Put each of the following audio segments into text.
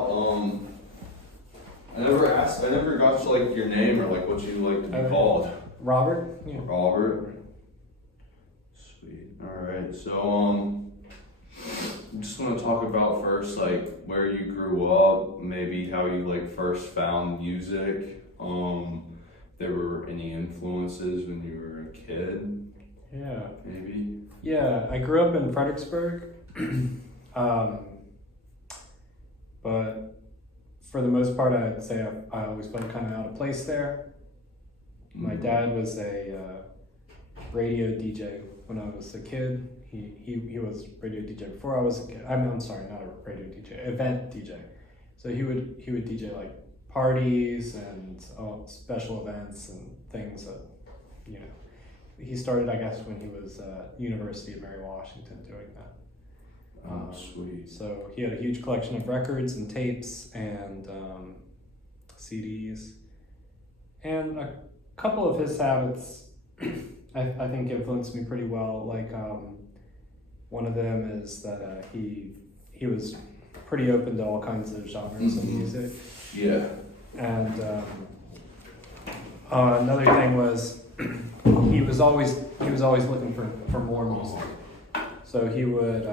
out. I never got to like your name or like what you like to be called. Robert. Yeah. Robert. Sweet. All right. So I'm just gonna talk about first like where you grew up, maybe how you like first found music. If there were any influences when you were a kid. Yeah. Maybe. Yeah, I grew up in Fredericksburg, but for the most part, I'd say I always felt kind of out of place there. My dad was a radio DJ when I was a kid. He was radio DJ before I was a kid. I'm sorry, not a radio DJ, event DJ. So he would DJ like parties and special events and things that, you know. He started, I guess, when he was at University of Mary Washington doing that. Sweet. So he had a huge collection of records and tapes and CDs. And a couple of his habits, I think, influenced me pretty well. Like one of them is that he was pretty open to all kinds of genres of music. Yeah. And another thing was he was always looking for more music. So he would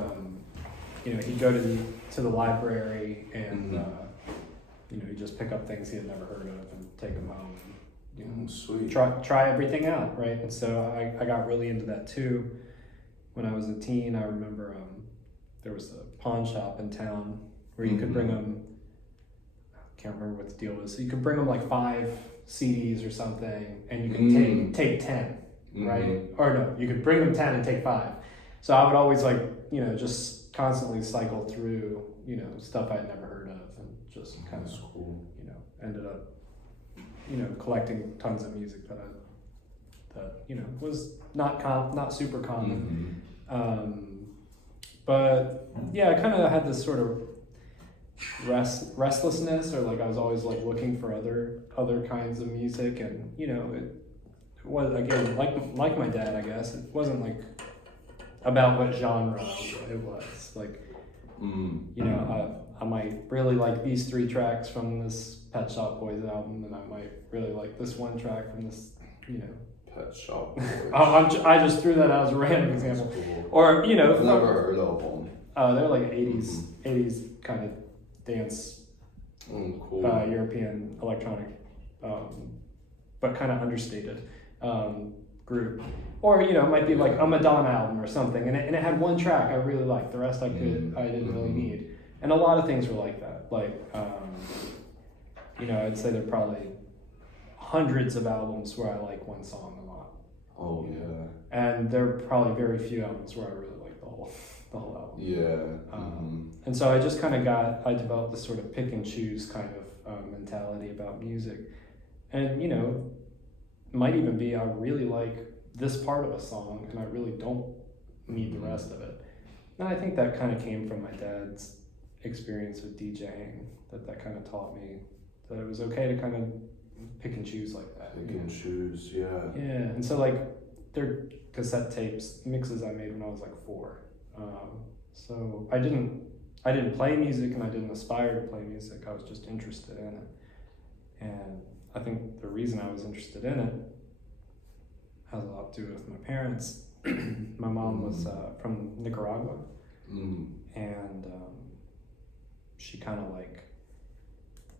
he'd go to the library and he'd just pick up things he had never heard of and take them home. And, sweet. Try everything out, right? And so I got really into that too. When I was a teen, I remember there was a pawn shop in town where you could bring them. I can't remember what the deal was. So you could bring them like 5 CDs or something, and you could take 10, right? Or no, you could bring them 10 and take 5. So I would always just constantly cycle through, stuff I'd never heard of, and just kind of cool. Ended up, collecting tons of music that was not super common. But yeah, I kind of had this sort of restlessness, or like I was always like looking for other kinds of music, and it was, again, like my dad, I guess it wasn't like about what genre it was like. I might really like these 3 tracks from this Pet Shop Boys album, and I might really like this one track from this, Pet Shop Boys. I just threw that out as a random example. Cool. Or I've never heard of them. They're like 80s kind of dance, cool. European electronic, but kind of understated group. Or it might be like a Madonna album or something, and it had 1 track I really liked. The rest I didn't really need. And a lot of things were like that. Like I'd say there are probably hundreds of albums where I like one song a lot. Oh yeah. And there are probably very few albums where I really like the whole album. Yeah. And so I just kind of I developed this sort of pick and choose kind of mentality about music. And, it might even be I really like this part of a song and I really don't need the rest of it. And I think that kind of came from my dad's experience with DJing, that kind of taught me that it was okay to kind of pick and choose like that. Pick and choose, yeah. Yeah, and so like they're cassette tapes, mixes I made when I was like 4. So I didn't play music and I didn't aspire to play music. I was just interested in it. And I think the reason I was interested in it has a lot to do with my parents. My mom was from Nicaragua, and she kind of like,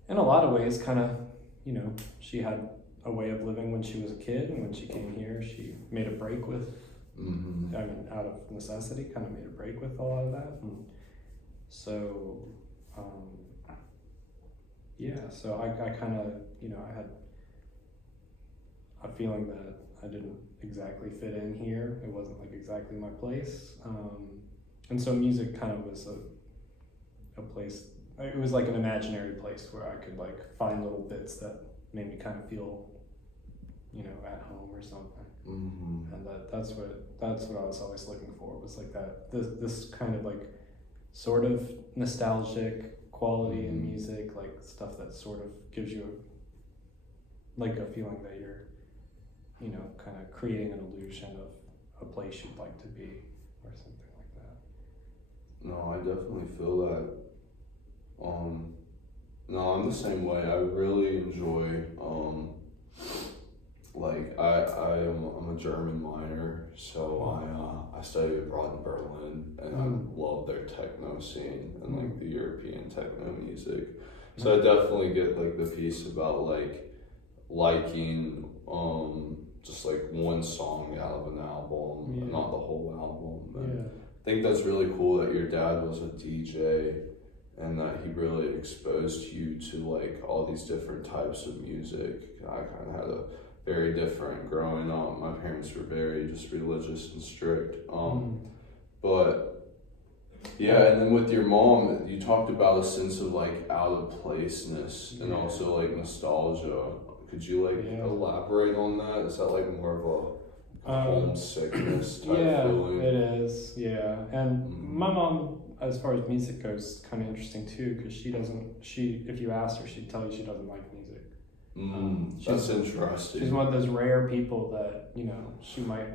in a lot of ways, kind of, she had a way of living when she was a kid, and when she came here, she made a break with, out of necessity, kind of made a break with a lot of that. And so, so I kind of, I had a feeling that I didn't exactly fit in here. It wasn't like exactly my place. And so music kind of was a place, it was like an imaginary place where I could like find little bits that made me kind of feel, at home or something. And that's what I was always looking for, was like that, this kind of like sort of nostalgic quality in music, like stuff that sort of gives you a feeling that you're, kind of creating an illusion of a place you'd like to be, or something like that. No, I definitely feel that. No, I'm the same way. I really enjoy, I'm a German minor, so I studied abroad in Berlin, and I love their techno scene and like the European techno music. So I definitely get like the piece about like liking just like one song out of an album, not the whole album. And I think that's really cool that your dad was a DJ and that he really exposed you to like all these different types of music. I kind of had a very different growing up. My parents were very just religious and strict. But yeah, and then with your mom, you talked about a sense of like out of placeness and also like nostalgia. Could you like elaborate on that? Is that like more of a homesickness type feeling? It is. Yeah, and my mom, as far as music goes, is kind of interesting too, because if you asked her, she'd tell you she doesn't like music. That's interesting. She's one of those rare people that, you know, she might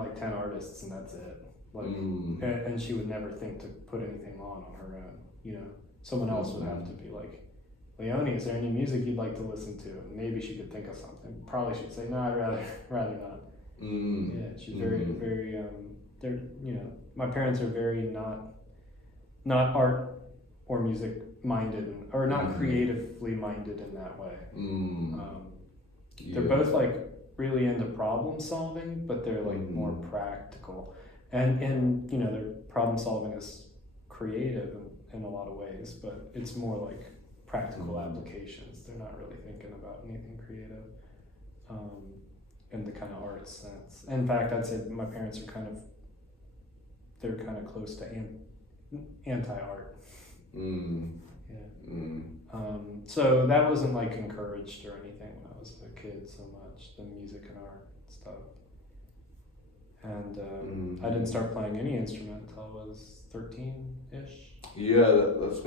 like 10 artists and that's it. Like, and she would never think to put anything on her own. You know, someone else would have to be like, Leonie, is there any music you'd like to listen to? And maybe she could think of something. Probably she'd say, no, I'd rather not. Yeah, she's very, very. They're, you know, my parents are very not art or music minded, or not creatively minded in that way. They're both like really into problem solving, but they're like more practical, and you know, their problem solving is creative in a lot of ways, but it's more like practical applications. They're not really thinking about anything creative in the kind of art sense. In fact, I'd say my parents are kind of close to anti-art. So that wasn't like encouraged or anything when I was a kid so much, the music and art stuff. And I didn't start playing any instrument until I was 13-ish. Yeah, that's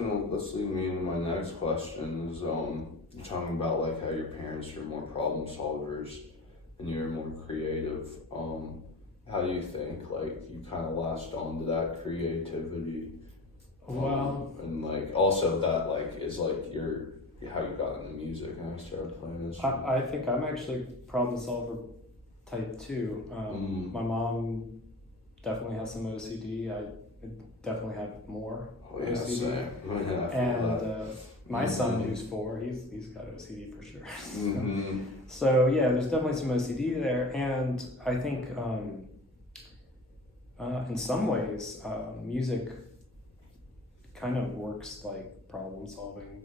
leading me into my next question is you're talking about like how your parents are more problem solvers and you're more creative. How do you think like you kind of latched on to that creativity? Well, and like also that like is like how you got into music and I started playing instruments. I think I'm actually problem solver type too. My mom definitely has some OCD. I definitely have more OCD. Same. And my son, who's 4, he's got OCD for sure. So yeah, there's definitely some OCD there, and I think in some ways music kind of works like problem solving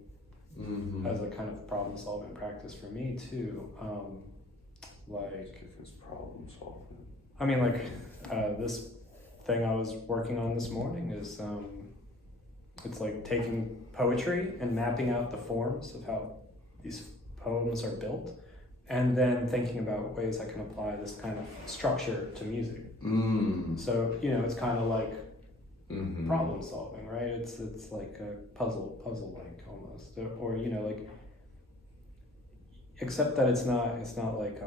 as a kind of problem solving practice for me too. Like if it's problem solving. I mean, like this thing I was working on this morning is it's like taking poetry and mapping out the forms of how these poems are built, and then thinking about ways I can apply this kind of structure to music. So, you know, it's kind of like problem solving, right? It's like a puzzle like almost, or you know, like, except that it's not like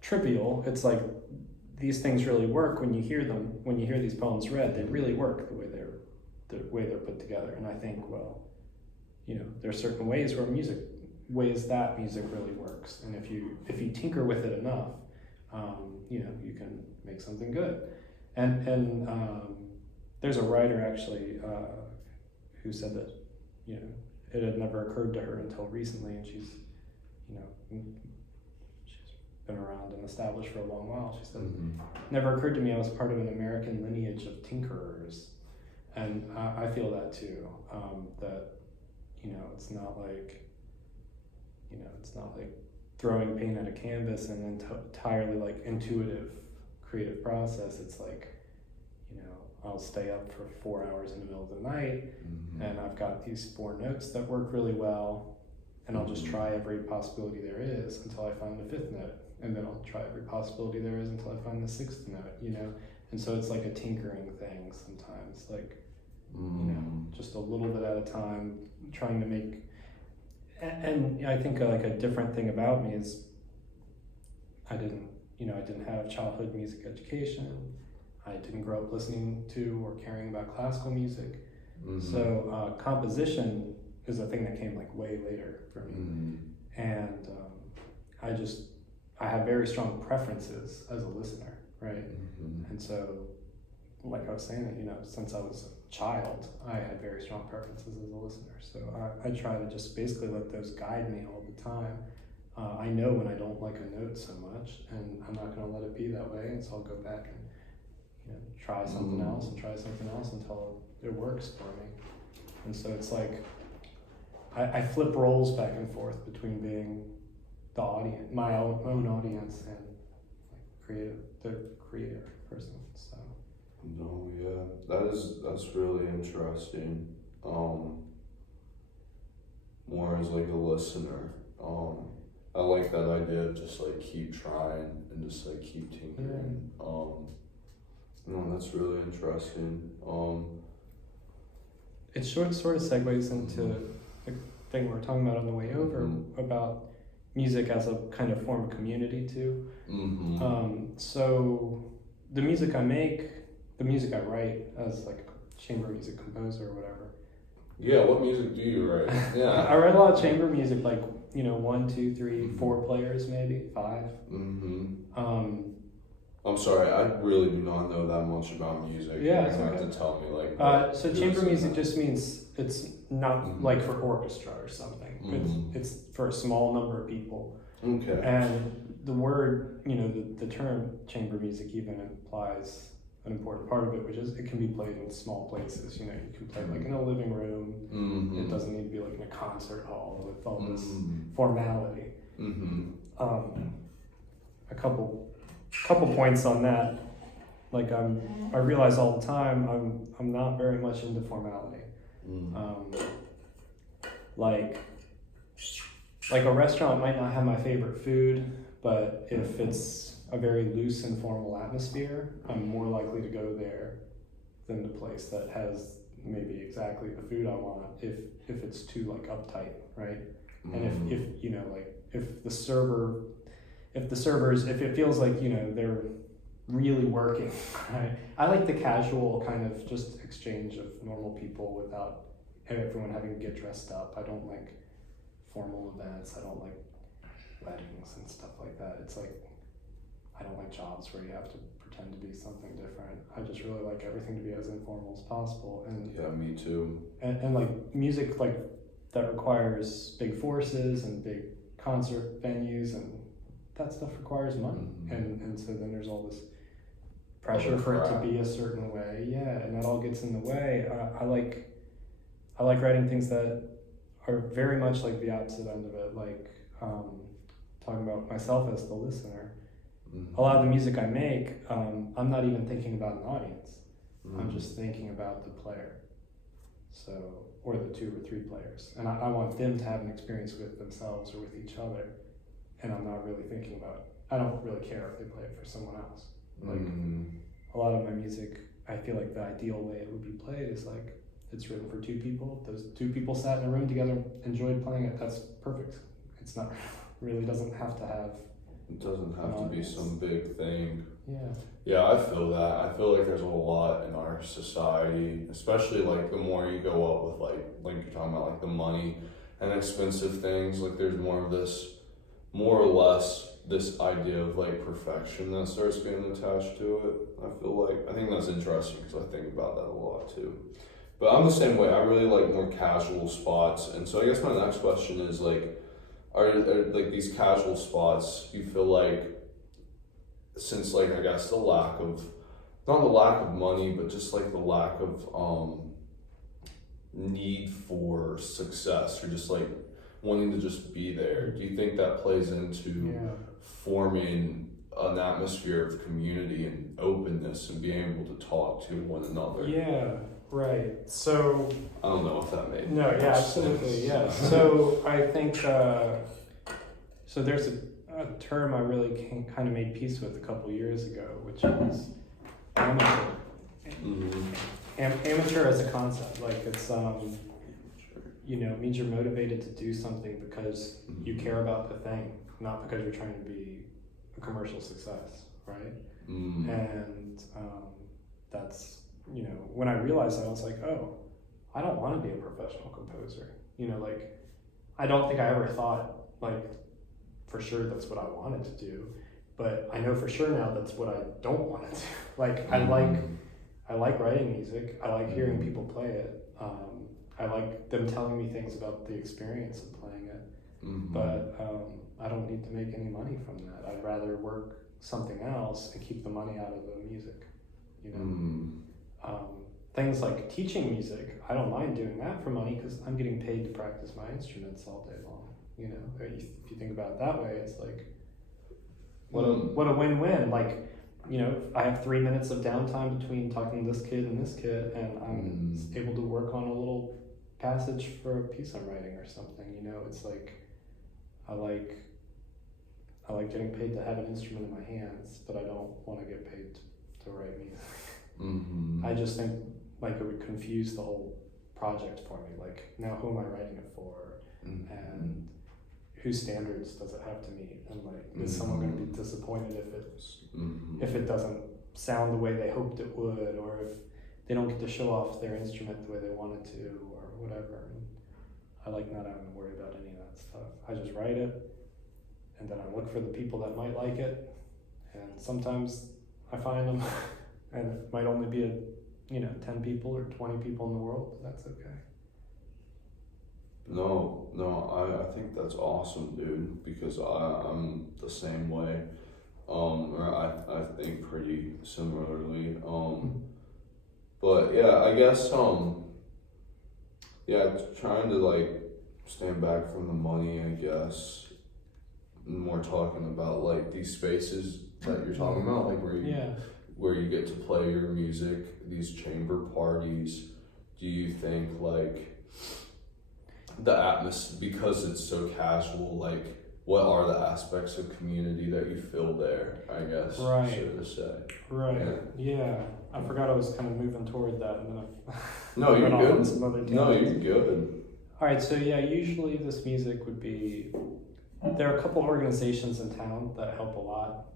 trivial. It's like these things really work when you hear them. When you hear these poems read, they really work the way they're put together. And I think, well, you know, there are certain ways that music really works, and if you tinker with it enough, you know, you can make something good. And there's a writer actually who said that, you know, it had never occurred to her until recently, and she's been around and established for a long while. She said, never occurred to me I was part of an American lineage of tinkerers. And I feel that too, that, you know, it's not like throwing paint at a canvas and entirely like intuitive creative process. It's like, you know, I'll stay up for 4 hours in the middle of the night and I've got these 4 notes that work really well, and I'll just try every possibility there is until I find the 5th note, and then I'll try every possibility there is until I find the 6th note, you know. And so it's like a tinkering thing sometimes, like, you know, just a little bit at a time, trying to make. And I think like a different thing about me is I didn't have childhood music education. I didn't grow up listening to or caring about classical music. So composition is a thing that came like way later for me. And I have very strong preferences as a listener, right? And so, like I was saying, that, you know, since I was a child, I had very strong preferences as a listener. So I try to just basically let those guide me all the time. I know when I don't like a note so much, and I'm not going to let it be that way, and so I'll go back and, you know, try something else and try something else until it works for me. And so it's like I flip roles back and forth between being the audience, my own audience, and like the creator person. So. No, yeah, that's really interesting. More as like a listener. I like that idea of just like keep trying and just like keep tinkering. No, that's really interesting. It sort of segues into the thing we were talking about on the way over about music as a kind of form of community too. So the music I make, the music I write as like a chamber music composer or whatever. Yeah, what music do you write? Yeah. I write a lot of chamber music, like, you know, 1, 2, 3, 4 players, maybe 5. I'm sorry, I really do not know that much about music. Yeah, You're it's gonna okay. have to tell me like. So chamber music just means it's not like for orchestra or something. It's for a small number of people. Okay. And the word, you know, the term chamber music even implies an important part of it, which is it can be played in small places. You know, you can play like in a living room. It doesn't need to be like in a concert hall with all this formality. A couple points on that. Like I realize all the time I'm not very much into formality. Like a restaurant might not have my favorite food, but if it's a very loose and formal atmosphere, I'm more likely to go there than the place that has maybe exactly the food I want if it's too like uptight, right? And if you know, like if it feels like, you know, they're really working, right? I like the casual kind of just exchange of normal people without everyone having to get dressed up. I don't like formal events. I don't like weddings and stuff like that. It's like, I don't like jobs where you have to pretend to be something different. I just really like everything to be as informal as possible. And yeah, me too. And like music like that requires big forces and big concert venues, and that stuff requires money. And so then there's all this pressure for it to be a certain way. Yeah, and that all gets in the way. I like writing things that are very much like the opposite end of it, like talking about myself as the listener. A lot of the music I make, I'm not even thinking about an audience. I'm just thinking about the player, so, or the 2 or 3 players, and I want them to have an experience with themselves or with each other, and I'm not really thinking about, I don't really care if they play it for someone else. Like a lot of my music, I feel like the ideal way it would be played is like it's written for 2 people. Those 2 people sat in a room together, enjoyed playing it. That's perfect. It's not really doesn't have to have. It doesn't have to be some big thing. Yeah. Yeah, I feel that. I feel like there's a lot in our society, especially like the more you go up with like you're talking about like the money and expensive things. Like there's more of this, more or less, this idea of like perfection that starts getting attached to it. I think that's interesting because I think about that a lot too. But I'm the same way. I really like more casual spots, and so I guess my next question is like, are like these casual spots, you feel like, since like I guess the lack of, not the lack of money, but just like the lack of need for success or just like wanting to just be there, do you think that plays into forming an atmosphere of community and openness and being able to talk to one another? Yeah, right. So I don't know if that made no, yeah, absolutely, yeah. So I think so there's a term I really kind of made peace with a couple years ago, which is amateur. Amateur as a concept, like it's you know, it means you're motivated to do something because you care about the thing, not because you're trying to be a commercial success, right? And that's, you know, when I realized that, I was like, oh, I don't want to be a professional composer. You know, like, I don't think I ever thought, like, for sure that's what I wanted to do, but I know for sure now that's what I don't want to do. Like, I like writing music. I like hearing people play it. I like them telling me things about the experience of playing it. But I don't need to make any money from that. I'd rather work something else and keep the money out of the music, you know. Things like teaching music, I don't mind doing that for money because I'm getting paid to practice my instruments all day long. You know, if you think about it that way, it's like, what a win-win. Like, you know, I have 3 minutes of downtime between talking to this kid and this kid, and I'm able to work on a little passage for a piece I'm writing or something. You know, it's like, I like getting paid to have an instrument in my hands, but I don't want to get paid to write music. I just think like it would confuse the whole project for me. Like, now who am I writing it for, and whose standards does it have to meet? And like, is someone going to be disappointed if it doesn't sound the way they hoped it would, or if they don't get to show off their instrument the way they wanted to, or whatever? And I like not having to worry about any of that stuff. I just write it, and then I look for the people that might like it, and sometimes I find them, and it might only be 10 people or 20 people in the world, but that's okay. No, I think that's awesome, dude, because I'm the same way. Or I think pretty similarly. But yeah, I guess trying to like stand back from the money, I guess, and more talking about like these spaces that you're talking about, like where you get to play your music, these chamber parties. Do you think like the atmosphere, because it's so casual, like what are the aspects of community that you feel there, I guess, so to say? Right. Yeah. I forgot I was kind of moving toward that, and then No, you're good. Some other No, you're good. All right, so yeah, usually this music would be, there are a couple organizations in town that help a lot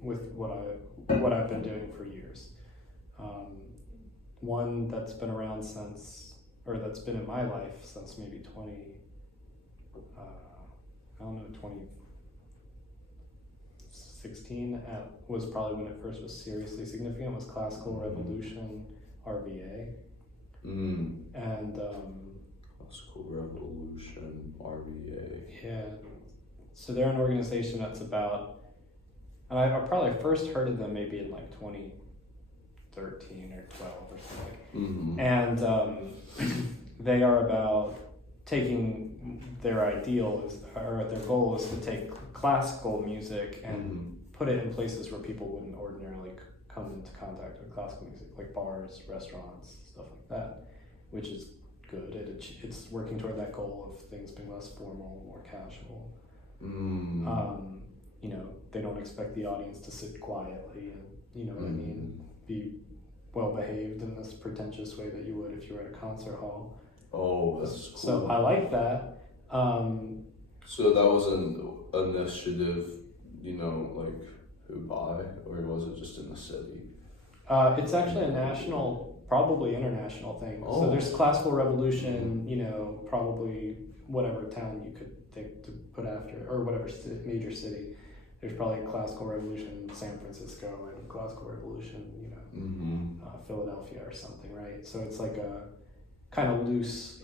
with what I've been doing for years. One that's been around that's been in my life since maybe 2016 was probably when it first was seriously significant, was Classical Revolution, RVA. And Classical Revolution, RVA. Yeah. So they're an organization that's about, and I probably first heard of them maybe in like 2013 or 12 or something. And they are about taking their their goal is to take classical music and put it in places where people wouldn't ordinarily come into contact with classical music, like bars, restaurants, stuff like that, which is good. It's working toward that goal of things being less formal, more casual. They don't expect the audience to sit quietly and, what I mean, be well behaved in this pretentious way that you would if you were at a concert hall. Oh, that's cool. So I like that. So that was an initiative, like who by, or was it just in the city? It's actually a national, probably international thing. So there's Classical Revolution, probably whatever town you could think to put after, or whatever major city. There's probably a Classical Revolution in San Francisco and Classical Revolution, Philadelphia or something, right? So it's like a kind of loose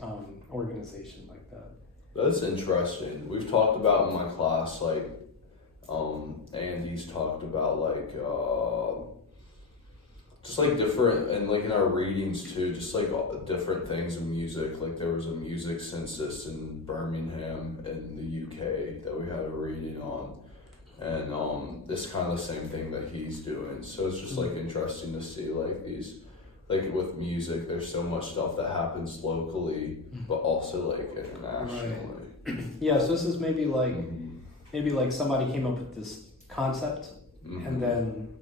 organization like that. That's interesting. We've talked about in my class, like, Andy's talked about like, just like different, and like in our readings too, just like different things in music. Like there was a music census in Birmingham in the UK that we had a reading on. And it's kind of the same thing that he's doing. So it's just like interesting to see like these, like with music, there's so much stuff that happens locally, but also like internationally. Right. Yeah, so this is maybe like somebody came up with this concept, and then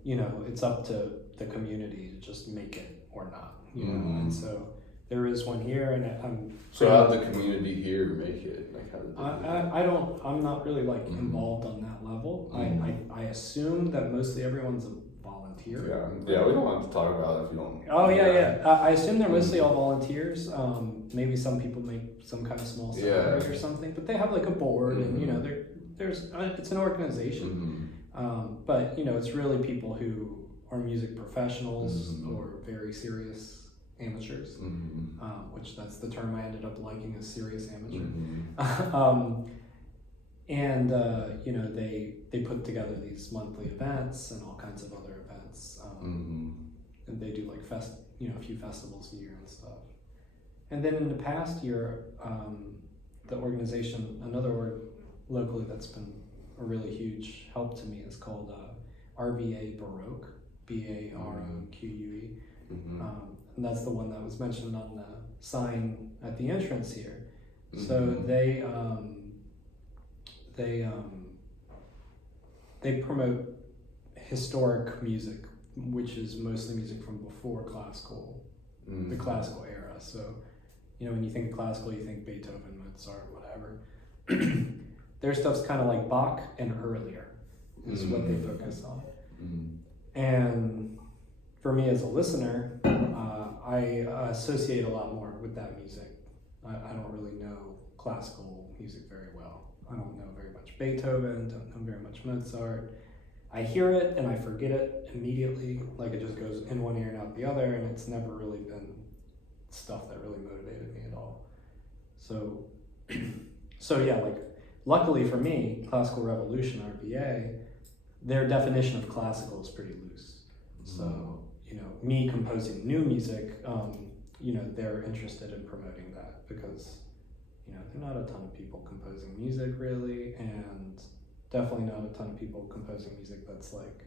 it's up to the community to just make it or not. And so there is one here, and So how did the community here make it? Like how did I'm not really like involved on that level. I assume that mostly everyone's a volunteer. volunteer. Yeah, we don't have to talk about it if you don't. Oh yeah. I assume they're mostly all volunteers. Maybe some people make some kind of small salary or something, but they have like a board, and you know, there's it's an organization. But you know, it's really people who are music professionals or very serious amateurs, which that's the term I ended up liking, is serious amateur. And you know, they put together these monthly events and all kinds of other events, and they do like a few festivals a year and stuff. And then in the past year, the organization, locally that's been a really huge help to me, is called RVA Baroque, BAROQUE. And that's the one that was mentioned on the sign at the entrance here. So they promote historic music, which is mostly music from before classical, the classical era. So, you know, when you think of classical, you think Beethoven, Mozart, whatever. Their stuff's kind of like Bach and earlier is what they focus on. And for me as a listener, I associate a lot more with that music. I don't really know classical music very well. I don't know very much Beethoven, don't know very much Mozart. I hear it and I forget it immediately, like it just goes in one ear and out the other, and it's never really been stuff that really motivated me at all. So yeah, like luckily for me, Classical Revolution, RVA, their definition of classical is pretty loose. So, you know, me composing new music, you know, they're interested in promoting that because, you know, there are not a ton of people composing music really, and definitely not a ton of people composing music that's like.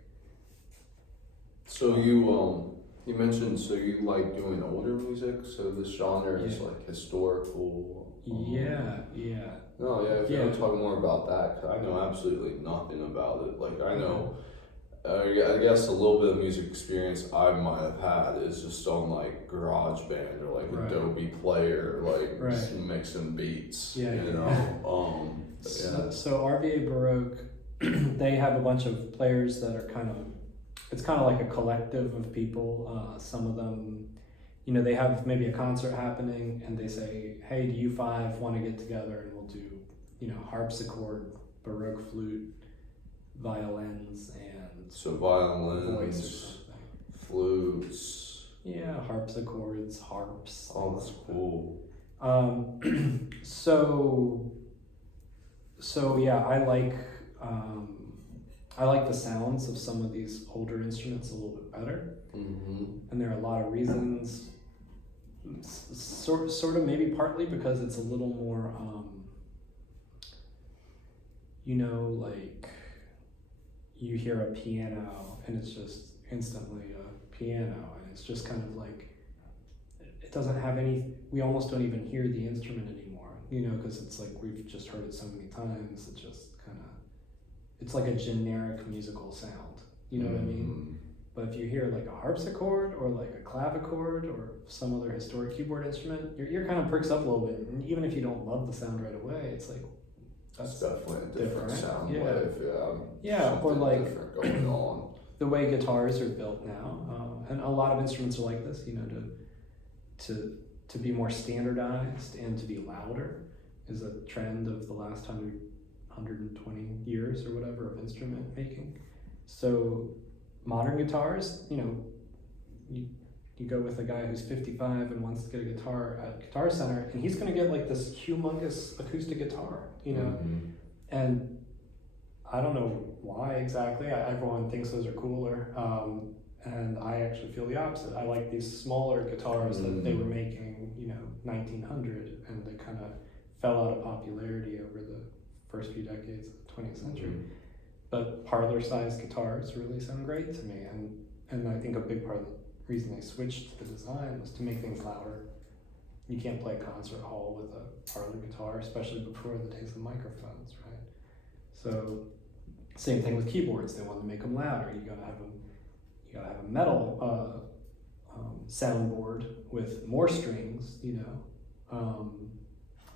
So you mentioned, so you like doing older music, so this genre is like historical. Yeah. No, if you want to talk more about that, because I know absolutely nothing about it. Like I know, I guess a little bit of music experience I might have had is just on like GarageBand or like Adobe Player, like just mixing beats. You know. So RVA Baroque, they have a bunch of players that are it's kind of like a collective of people. Some of them, you know, they have maybe a concert happening and they say, hey, do you five want to get together and we'll do, you know, harpsichord, Baroque flute, violins, and violins, flutes. Yeah, harpsichords, harps. Oh, that's cool. So yeah, I like the sounds of some of these older instruments a little bit better, and there are a lot of reasons. Sort of maybe partly because it's a little more, you know, like you hear a piano and it's just instantly a piano, and it's just kind of like, it doesn't have we almost don't even hear the instrument anymore, you know, because it's like we've just heard it so many times, it just kind of, it's like a generic musical sound, you know what I mean? But if you hear like a harpsichord or like a clavichord or some other historic keyboard instrument, your ear kind of perks up a little bit, and even if you don't love the sound right away, it's like, that's definitely a different sound wave. Or like different going on. The way guitars are built now, and a lot of instruments are like this, you know, to be more standardized and to be louder is a trend of the last 120 years or whatever of instrument making. So modern guitars, you know, you go with a guy who's 55 and wants to get a guitar at Guitar Center, and he's going to get like this humongous acoustic guitar, you know, and I don't know why exactly. Everyone thinks those are cooler, and I actually feel the opposite. I like these smaller guitars that they were making, you know, 1900, and they kind of fell out of popularity over the first few decades of the 20th century. But parlor-sized guitars really sound great to me, and I think a big part of the reason they switched the design was to make things louder. You can't play a concert hall with a parlor guitar, especially before the days of microphones, right? So, same thing with keyboards. They wanted to make them louder. You gotta have a metal soundboard with more strings, you know.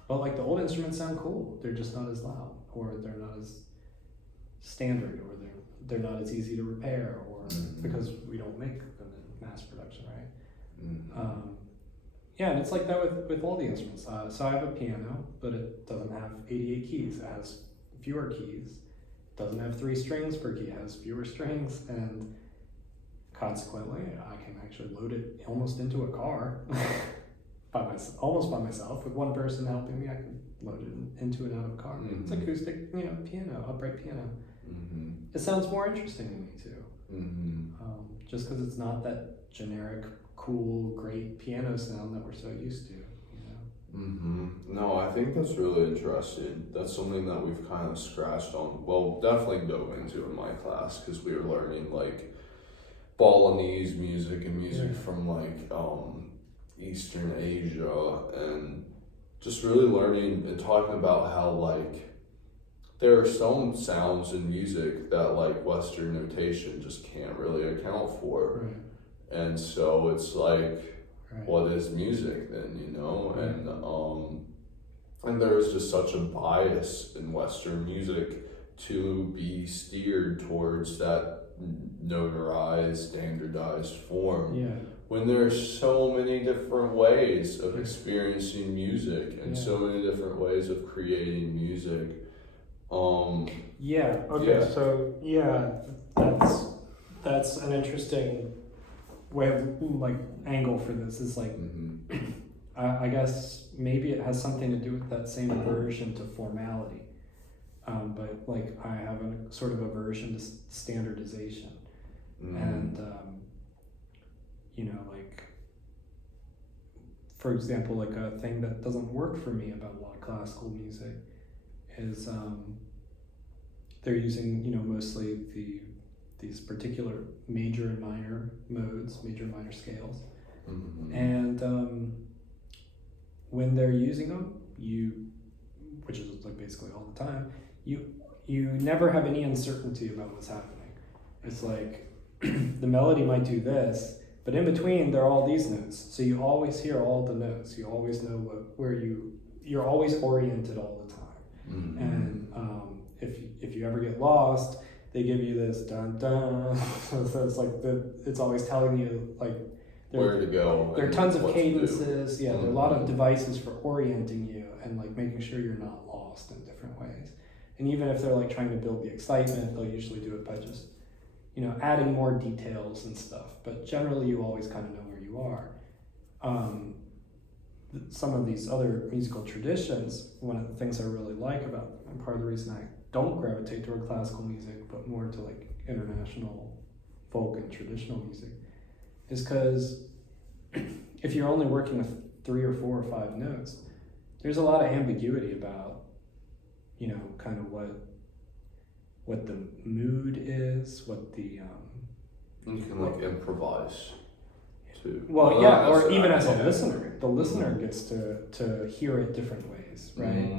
But like the old instruments sound cool. They're just not as loud, or they're not as standard, or they're not as easy to repair, or because we don't make them in mass production, right? Yeah, and it's like that with all the instruments. So I have a piano, but it doesn't have 88 keys. It has fewer keys. It doesn't have 3 strings per key. It has fewer strings, and consequently, I can actually load it almost into a car almost by myself. With one person helping me, I can load it into and out of a car. It's acoustic, piano, upright piano. It sounds more interesting to me too. Just because it's not that generic, cool, great piano sound that we're so used to. No, I think that's really interesting. That's something that we've kind of scratched on. Well, definitely dove into in my class, because we were learning like Balinese music and music from like Eastern Asia, and just really learning and talking about how like there are some sounds in music that like Western notation just can't really account for. Right. And so it's like, what is music then, and there's just such a bias in Western music to be steered towards that notarized, standardized form. When there's so many different ways of experiencing music and so many different ways of creating music. So that's an interesting way of like angle for this. Is like I guess maybe it has something to do with that same aversion to formality, but like I have a sort of aversion to standardization, and like for example, like a thing that doesn't work for me about a lot of classical music is they're using mostly these particular major and minor modes, major and minor scales, and when they're using them, which is like basically all the time, you never have any uncertainty about what's happening. It's like the melody might do this, but in between there are all these notes, so you always hear all the notes. You always know where you're always oriented all the time. And if you ever get lost, they give you this dun dun. So it's like it's always telling you like where to go. There are tons of cadences. There are a lot of devices for orienting you and like making sure you're not lost in different ways. And even if they're like trying to build the excitement, they'll usually do it by just adding more details and stuff. But generally, you always kind of know where you are. Some of these other musical traditions, one of the things I really like about them, and part of the reason I don't gravitate toward classical music, but more to like international folk and traditional music, is because if you're only working with 3 or 4 or 5 notes, there's a lot of ambiguity about, kind of what the mood is, what the you can like improvise too. Well, yeah, or even as a listener, the listener gets to hear it different ways, right?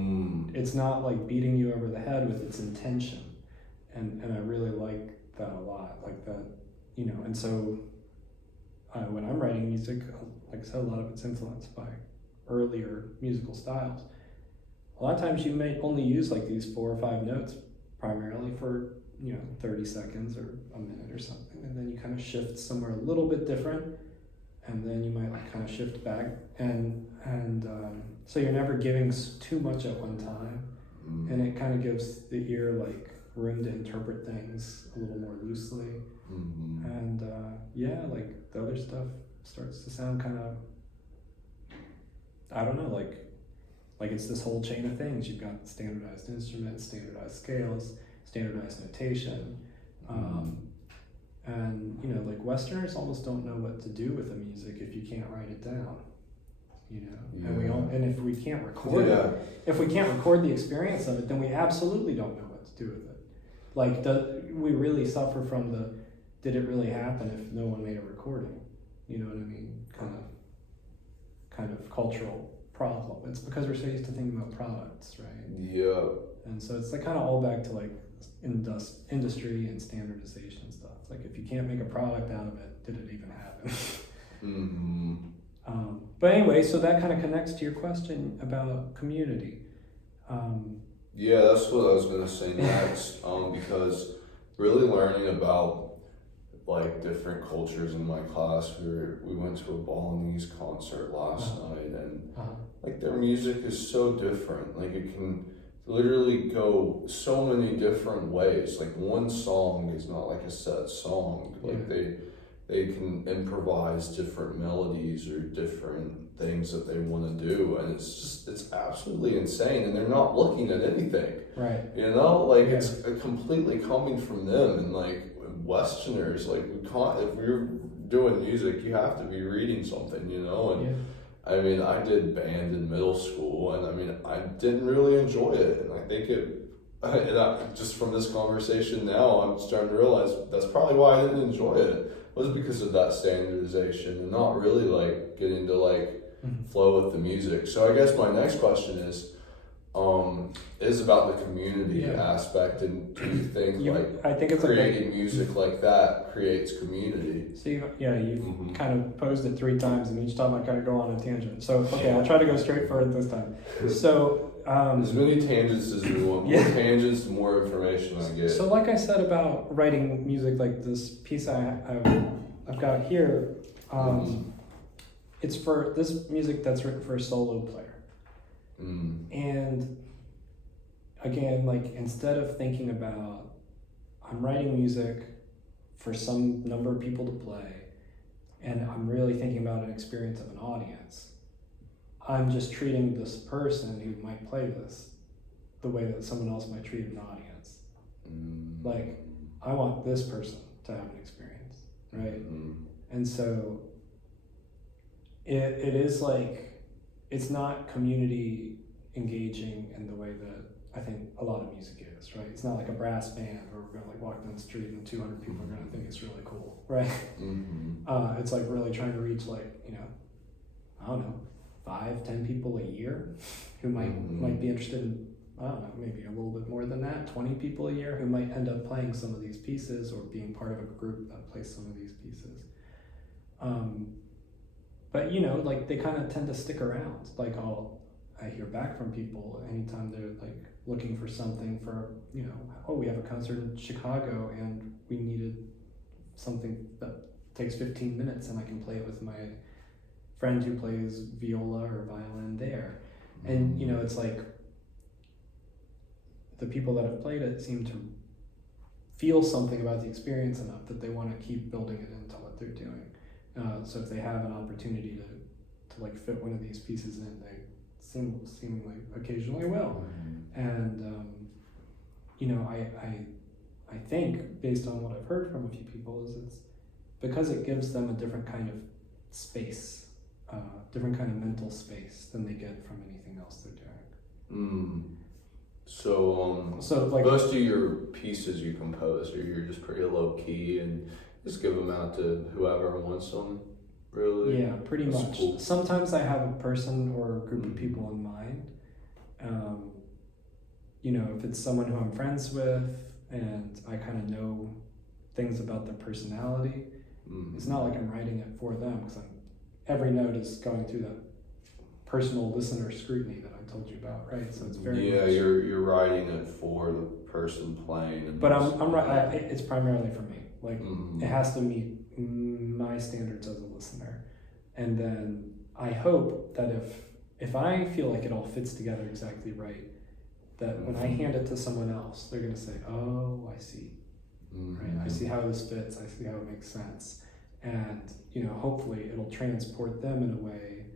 It's not like beating you over the head with its intention, and I really like that a lot, like that, and so when I'm writing music, like I said, a lot of it's influenced by earlier musical styles. A lot of times you may only use like these 4 or 5 notes primarily for 30 seconds or a minute or something, and then you kind of shift somewhere a little bit different, and then you might like kind of shift back, and so you're never giving too much at one time, and it kind of gives the ear like room to interpret things a little more loosely, and like the other stuff starts to sound kind of, I don't know, like it's this whole chain of things. You've got standardized instruments, standardized scales, standardized notation, and like Westerners almost don't know what to do with the music if you can't write it down, and if we can't record it, if we can't record the experience of it, then we absolutely don't know what to do with it. Like, we really suffer from the did it really happen if no one made a recording? You know what I mean? Kind of cultural problem. It's because we're so used to thinking about products, right? Yeah. And so it's like kind of all back to like industry and standardization stuff. Like, if you can't make a product out of it, did it even happen? Mm-hmm. But anyway, so that kind of connects to your question about community. Yeah, that's what I was gonna say next. Because really learning about like different cultures in my class. We went to a Balinese concert last night, and like their music is so different. Like it can literally go so many different ways. Like one song is not like a set song. Like they can improvise different melodies or different things that they want to do, and it's absolutely insane. And they're not looking at anything, Right? you know, like it's completely coming from them. And like Westerners, like we can't, if we're doing music, you have to be reading something, you know. And I mean, I did band in middle school, and I mean, I didn't really enjoy it, and I think just from this conversation now, I'm starting to realize that's probably why I didn't enjoy it, was because of that standardization and not really like getting to like flow with the music. So I guess my next question is about the community aspect, and do you think I think it's creating music like that creates community? So you've kind of posed it 3 times, and each time I kind of go on a tangent. So okay, I'll try to go straight for it this time. So as many tangents as we want. More tangents, the more information I get. So like I said about writing music, like this piece I've got here, it's for this music that's written for a solo player. And again, like instead of thinking about I'm writing music for some number of people to play, and I'm really thinking about an experience of an audience, I'm just treating this person who might play this the way that someone else might treat an audience. Like, I want this person to have an experience, right? And so it is like, it's not community engaging in the way that I think a lot of music is, right? It's not like a brass band where we're gonna like walk down the street and 200 people are gonna think it's really cool, right? It's like really trying to reach like, you know, I don't know, 5-10 people a year who might be interested in, I don't know, maybe a little bit more than that, 20 people a year who might end up playing some of these pieces or being part of a group that plays some of these pieces. But you know, like they kind of tend to stick around. Like I hear back from people anytime they're like looking for something for, you know, oh, we have a concert in Chicago and we needed something that takes 15 minutes and I can play it with my friend who plays viola or violin there. And you know, it's like the people that have played it seem to feel something about the experience enough that they want to keep building it into what they're doing. So if they have an opportunity to like fit one of these pieces in, they seemingly occasionally will. And you know, I think based on what I've heard from a few people is it's because it gives them a different kind of space, different kind of mental space than they get from anything else they're doing. So like most of your pieces you compose, or you're just pretty low key and just give them out to whoever wants them, really? Yeah, pretty much. Cool. Sometimes I have a person or a group of people in mind. You know, if it's someone who I'm friends with and I kind of know things about their personality, it's not like I'm writing it for them, because every note is going through that personal listener scrutiny that I told you about, right? So it's very much, you're writing it for the person playing. But it's primarily for me. Like it has to meet my standards as a listener, and then I hope that if I feel like it all fits together exactly right, that when I hand it to someone else, they're gonna say, "Oh, I see. Right? I see how this fits. I see how it makes sense," and you know, hopefully, it'll transport them in a way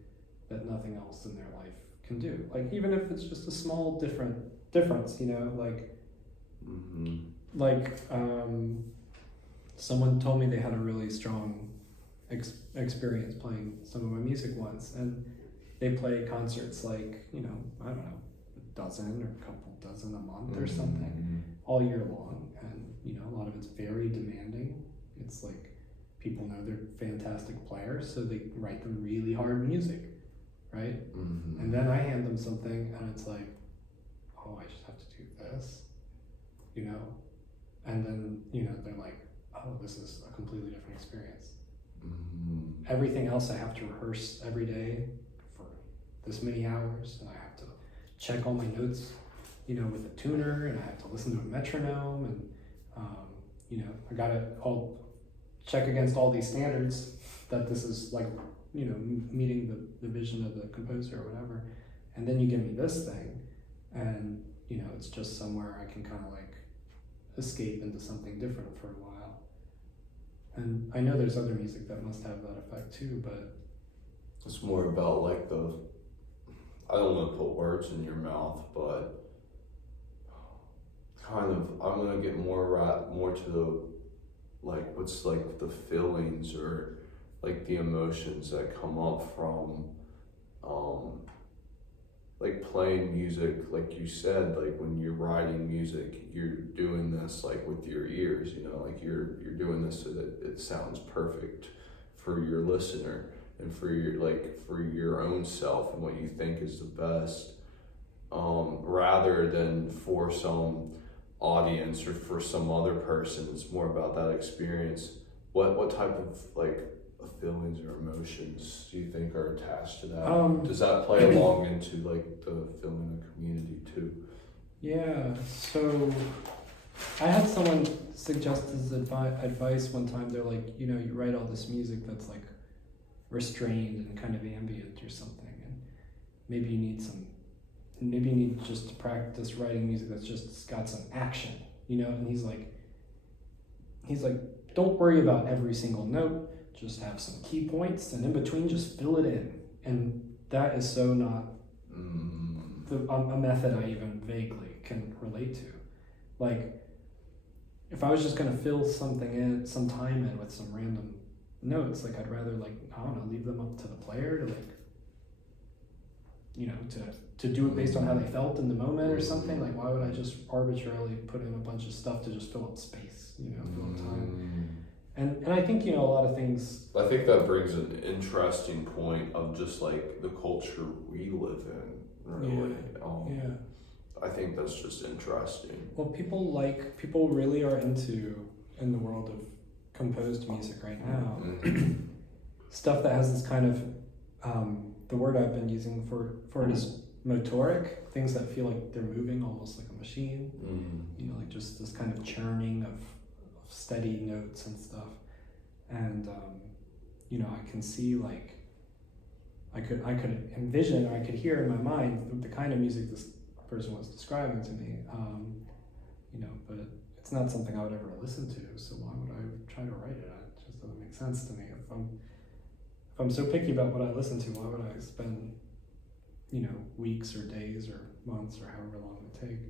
that nothing else in their life can do. Like even if it's just a small difference, you know, like someone told me they had a really strong experience playing some of my music once, and they play concerts like, you know, I don't know, a dozen or a couple dozen a month or something all year long. And, you know, a lot of it's very demanding. It's like people know they're fantastic players, so they write them really hard music, right? And then I hand them something and it's like, oh, I just have to do this, you know? And then, you know, they're like, oh, this is a completely different experience. Everything else I have to rehearse every day for this many hours, and I have to check all my notes with a tuner, and I have to listen to a metronome, and I got to all check against all these standards that this is like, meeting the vision of the composer or whatever. And then you give me this thing, and it's just somewhere I can kind of like escape into something different for a while. And I know there's other music that must have that effect too, but it's more about like I don't want to put words in your mouth, but kind of, I'm gonna get more to the, like, what's like the feelings or like the emotions that come up from like playing music. Like you said, like when you're writing music, you're doing this like with your ears, like you're doing this so that it sounds perfect for your listener and for your own self and what you think is the best, rather than for some audience or for some other person. It's more about that experience. What type of like feelings or emotions do you think are attached to that? Does that play along into like the filming a community too? Yeah, so I had someone suggest as advice one time. They're like, you write all this music that's like restrained and kind of ambient or something, and maybe you need just to practice writing music that's just got some action, and he's like, don't worry about every single note, just have some key points, and in between just fill it in. And that is so not a method I even vaguely can relate to. Like, if I was just gonna fill some time in with some random notes, like I'd rather, like, I don't know, leave them up to the player to like, to do it based on how they felt in the moment or something. Like, why would I just arbitrarily put in a bunch of stuff to just fill up space, fill up time? And I think, a lot of things... I think that brings an interesting point of just like the culture we live in, really. Yeah. I think that's just interesting. Well, people really are into, in the world of composed music right now, stuff that has this kind of, the word I've been using for it is motoric, things that feel like they're moving almost like a machine, like just this kind of churning of steady notes and stuff. And I can see, like, I could envision, or I could hear in my mind the kind of music this person was describing to me, but it's not something I would ever listen to, so why would I try to write it? It just doesn't make sense to me. If I'm so picky about what I listen to, why would I spend weeks or days or months or however long it would take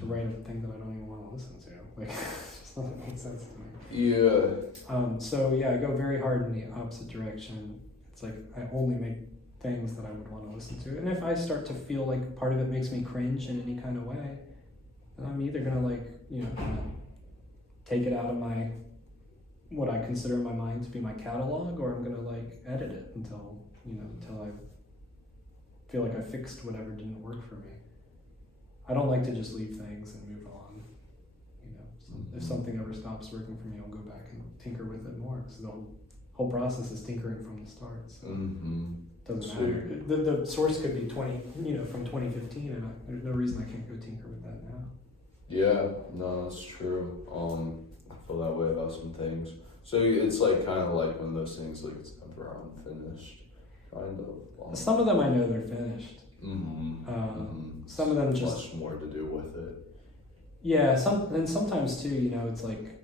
to write a thing that I don't even want to listen to? Like, it just doesn't make sense to me. Yeah. So yeah, I go very hard in the opposite direction. It's like I only make things that I would want to listen to. And if I start to feel like part of it makes me cringe in any kind of way, then I'm either gonna kind of take it out of what I consider in my mind to be my catalog, or I'm gonna like edit it until I feel like I fixed whatever didn't work for me. I don't like to just leave things and move on. If something ever stops working for me, I'll go back and tinker with it more, because the whole process is tinkering from the start. So doesn't matter. The source could be from 2015, and there's no reason I can't go tinker with that now. Yeah, no, that's true. I feel that way about some things. So it's like kind of like when those things like it's never unfinished, kind of. Some of them I know they're finished. Some of them just much more to do with it. Yeah, and sometimes too, it's like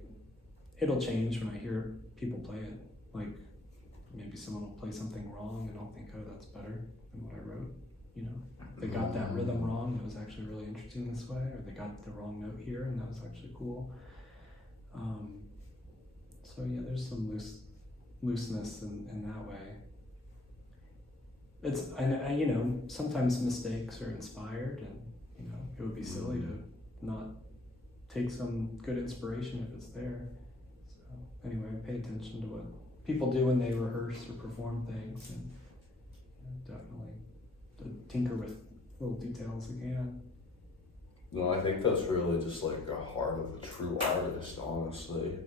it'll change when I hear people play it. Like maybe someone will play something wrong, and I'll think, oh, that's better than what I wrote. They got that rhythm wrong. It was actually really interesting this way, or they got the wrong note here, and that was actually cool. So yeah, there's some looseness in that way. Sometimes mistakes are inspired, and it would be silly to not take some good inspiration if it's there. So anyway, pay attention to what people do when they rehearse or perform things, and definitely to tinker with little details again. No, I think that's really just like a heart of a true artist, honestly.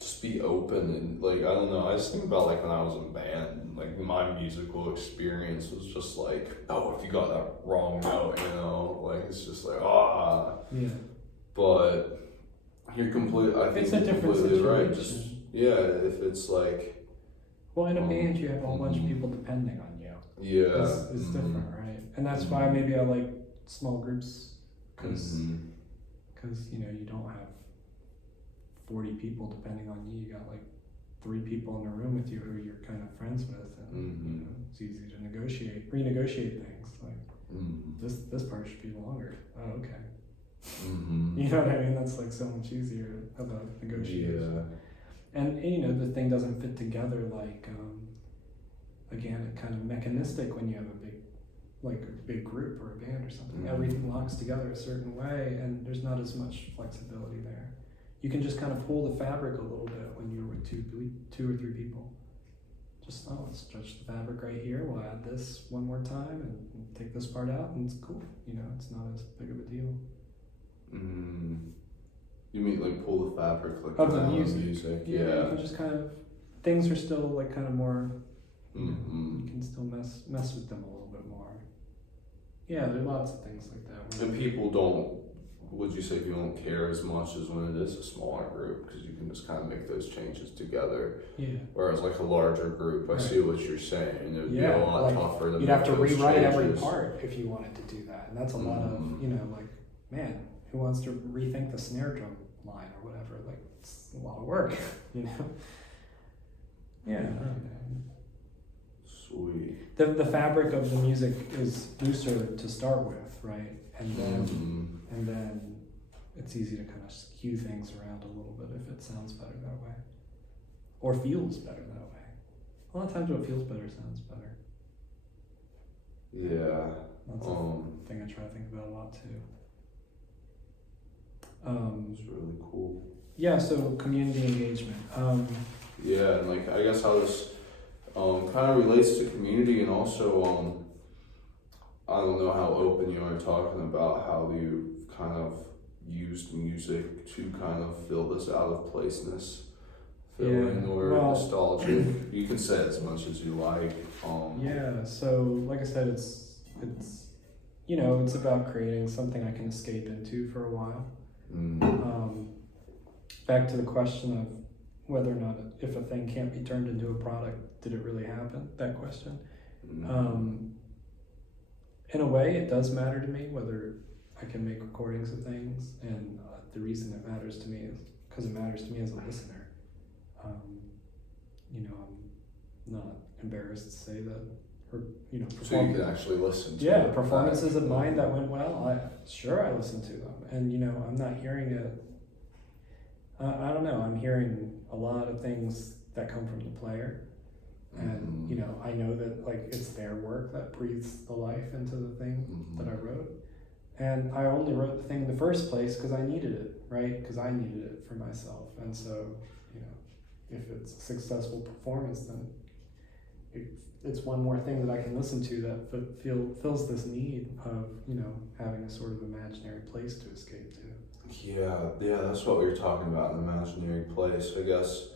just be open and like I don't know. I just think about like when I was in band, like my musical experience was just like, oh, if you got that wrong note, you know, like it's just like Yeah. But you're completely. I think It's a you're different completely right. situation. Just if it's like. Well, in a band, you have a whole bunch of people depending on you. Yeah. It's different, right? And that's why maybe I like small groups, because you know, you don't have 40 people depending on you. You got like 3 people in the room with you who you're kind of friends with, and you know, it's easy to renegotiate things. Like this part should be longer. Oh, okay. You know what I mean? That's like so much easier about negotiation. Yeah. And you know, the thing doesn't fit together like again, kind of mechanistic when you have a big group or a band or something. Everything locks together a certain way, and there's not as much flexibility there. You can just kind of pull the fabric a little bit when you're with two or three people. Just let's stretch the fabric right here. We'll add this one more time and take this part out, and it's cool. You know, it's not as big of a deal. You mean like pull the fabric like of the music? Yeah. You can just kind of, things are still like kind of more. You can still mess with them a little bit more. Yeah, there are lots of things like that. And people don't. Would you say people don't care as much as when it is a smaller group, because you can just kind of make those changes together? Yeah. Whereas like a larger group, I see what you're saying. It would be a lot like, tougher to. You'd have to rewrite changes. every part if you wanted to do that, and that's a lot of, you know, like, man, who wants to rethink the snare drum line or whatever? Like, it's a lot of work, you know. Yeah. Sweet. The fabric of the music is looser to start with, right? And then it's easy to kind of skew things around a little bit if it sounds better that way, or feels better that way. A lot of times, what feels better sounds better. Yeah. That's a thing I try to think about a lot too. It's really cool. Yeah. So community engagement. Yeah, and like I guess how this kind of relates to community, and also I don't know how open you are talking about how you kind of used music to kind of fill this out of placeness feeling or nostalgic. You can say as much as you like. Yeah. So like I said, it's you know, it's about creating something I can escape into for a while. Back to the question of whether or not, if a thing can't be turned into a product, did it really happen? That question. In a way, it does matter to me whether I can make recordings of things, and the reason it matters to me is because it matters to me as a listener. You know, I'm not embarrassed to say that, or you know, so you can actually listen to it. Performances of mine that went well, I listened to them, and you know, I'm not hearing it. I don't know. I'm hearing a lot of things that come from the player, and you know, I know that like it's their work that breathes the life into the thing that I wrote, and I only wrote the thing in the first place because I needed it, right? Because I needed it for myself, and so you know, if it's a successful performance, then it's one more thing that I can listen to that fills this need of, you know, having a sort of imaginary place to escape to. Yeah, that's what we were talking about, an imaginary place, I guess.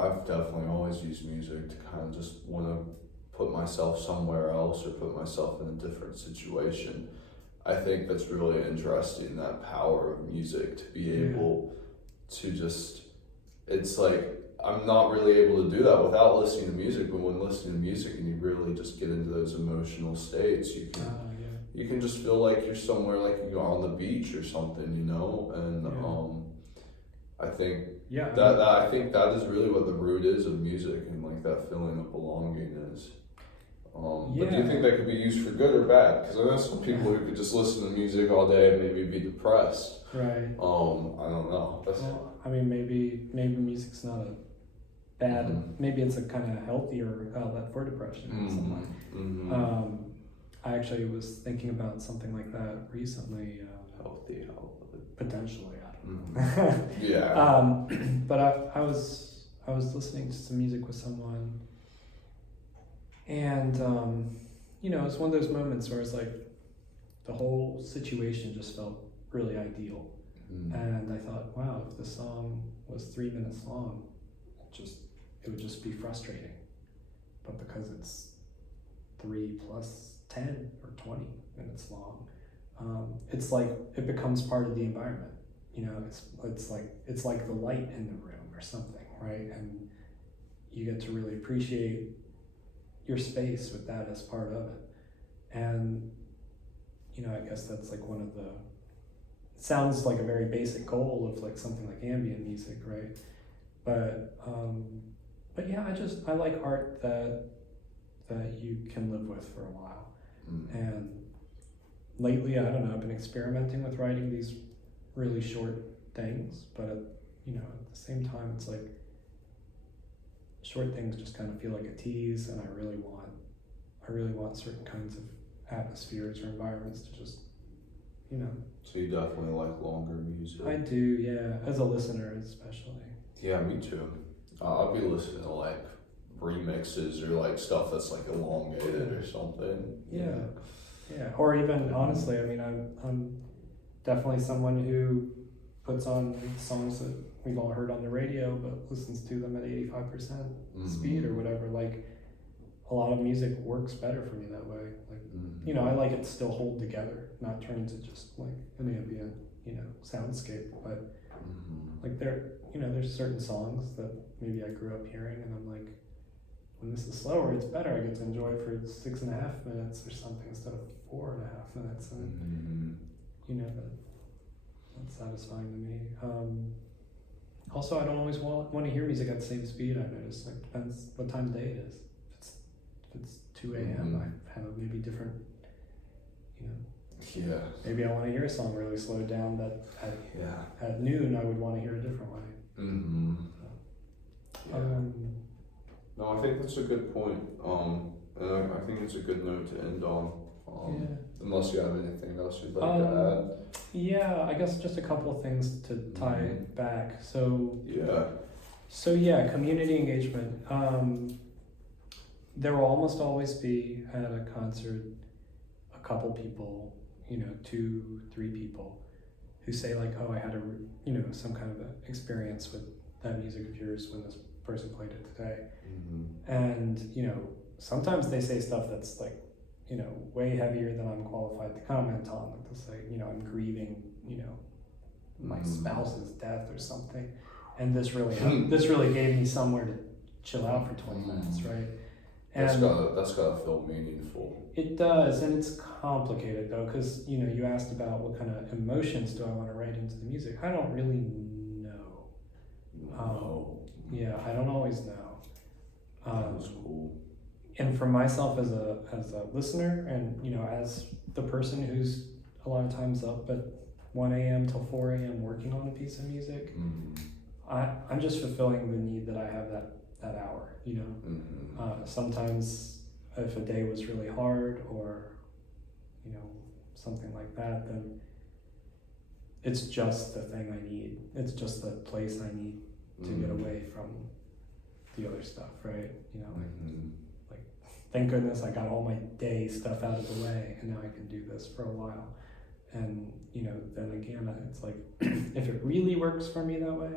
I've definitely always used music to kind of just want to put myself somewhere else or put myself in a different situation. I think that's really interesting, that power of music to be able to just, it's like, I'm not really able to do that without listening to music, but when listening to music and you really just get into those emotional states, you can just feel like you're somewhere, like you're on the beach or something, you know, and I think I think that is really what the root is of music, and like that feeling of belonging is. But do you think that could be used for good or bad? Because I know some people who could just listen to music all day and maybe be depressed. Right. I don't know. Well, I mean, maybe music's not a bad. Maybe it's a kind of healthier outlet for depression in some way. I actually was thinking about something like that recently. Healthy outlet. Potentially, I don't know. But I was listening to some music with someone. And, you know, it's one of those moments where it's like the whole situation just felt really ideal. And I thought, wow, if the song was 3 minutes long, it would just be frustrating. But because it's 3 plus 10 or 20 minutes long, it's like it becomes part of the environment. You know, it's like the light in the room or something, right? And you get to really appreciate your space with that as part of it. And you know, I guess that's like one of the, it sounds like a very basic goal of like something like ambient music, right? But yeah, I like art that you can live with for a while. And lately, I don't know, I've been experimenting with writing these really short things, but you know, at the same time, it's like short things just kind of feel like a tease, and I really want certain kinds of atmospheres or environments to just, you know. So you definitely like longer music? I do, yeah, as a listener especially. Yeah, me too. I'll be listening to like remixes or like stuff that's like elongated or something. Yeah. Or even honestly, I mean, I'm definitely someone who puts on songs that we've all heard on the radio, but listens to them at 85% speed or whatever. Like, a lot of music works better for me that way. Like, you know, I like it to still hold together, not turn into just like an ambient, you know, soundscape. But like there's certain songs that maybe I grew up hearing, and I'm like, when this is slower, it's better. I get to enjoy it for 6.5 minutes or something instead of 4.5 minutes, and you know, that's satisfying to me. Also, I don't always want to hear music at the same speed. I notice, like, depends what time of day it is. If it's 2 a.m., I have maybe different, you know. Yeah. Maybe I want to hear a song really slowed down that at noon I would want to hear a different way. No, I think that's a good point. And I think it's a good note to end on. Unless you have anything else you'd like to add. Yeah, I guess just a couple of things to tie it back. So community engagement. There will almost always be at a concert a couple people, you know, 2-3 people who say like, oh, I had some kind of a experience with that music of yours when this person played it today. And, you know, sometimes they say stuff that's like, you know, way heavier than I'm qualified to comment on. Like they'll say, you know, I'm grieving, you know, my spouse's death or something. And this really gave me somewhere to chill out for 20 minutes, right? And that's gotta feel meaningful. It does, and it's complicated though, because you know, you asked about what kind of emotions do I want to write into the music. I don't really know. Yeah, I don't always know. That's cool. And for myself as a listener, and you know, as the person who's a lot of times up at 1 a.m. till 4 a.m. working on a piece of music, I'm just fulfilling the need that I have that hour, you know. Sometimes if a day was really hard or, you know, something like that, then it's just the thing I need. It's just the place I need to get away from the other stuff, right? You know, like thank goodness I got all my day stuff out of the way, and now I can do this for a while. And, you know, then again, it's like, if it really works for me that way,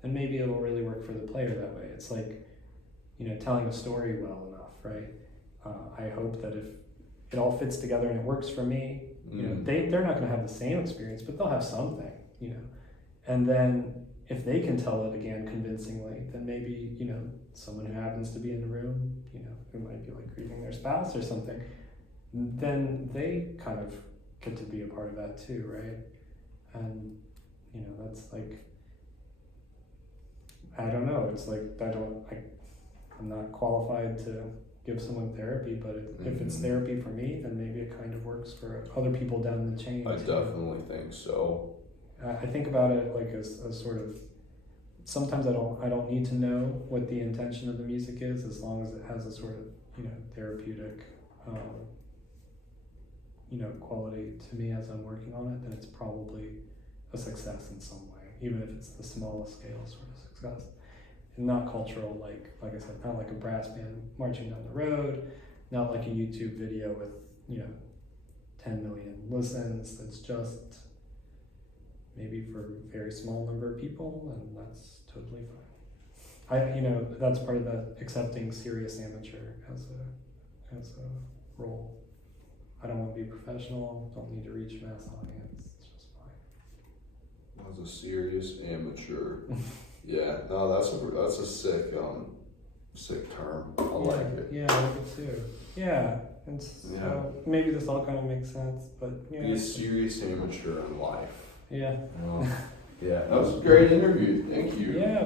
then maybe it'll really work for the player that way. It's like, you know, telling a story well enough, right? I hope that if it all fits together and it works for me, you know, they're not going to have the same experience, but they'll have something, you know. And then if they can tell it again convincingly, then maybe, you know, someone who happens to be in the room, you know, who might be like grieving their spouse or something, then they kind of get to be a part of that too, right? And, you know, that's like, I don't know, it's like, I'm not qualified to give someone therapy, but if it's therapy for me, then maybe it kind of works for other people down the chain. I definitely think so. I think about it like as sort of, sometimes I don't need to know what the intention of the music is, as long as it has a sort of, you know, therapeutic, you know, quality to me as I'm working on it, then it's probably a success in some way, even if it's the smallest scale sort of success. And not cultural, like I said, not like a brass band marching down the road, not like a YouTube video with, you know, 10 million listens. That's just, maybe for a very small number of people, and that's totally fine. That's part of the accepting serious amateur as a role. I don't want to be professional, don't need to reach mass audience, it's just fine. As a serious amateur. Yeah, no, that's a sick term. I like it. Yeah, I like it too. Yeah, and so maybe this all kind of makes sense, but Be a serious amateur in life. Yeah. Yeah, that was a great interview. Thank you. Yeah,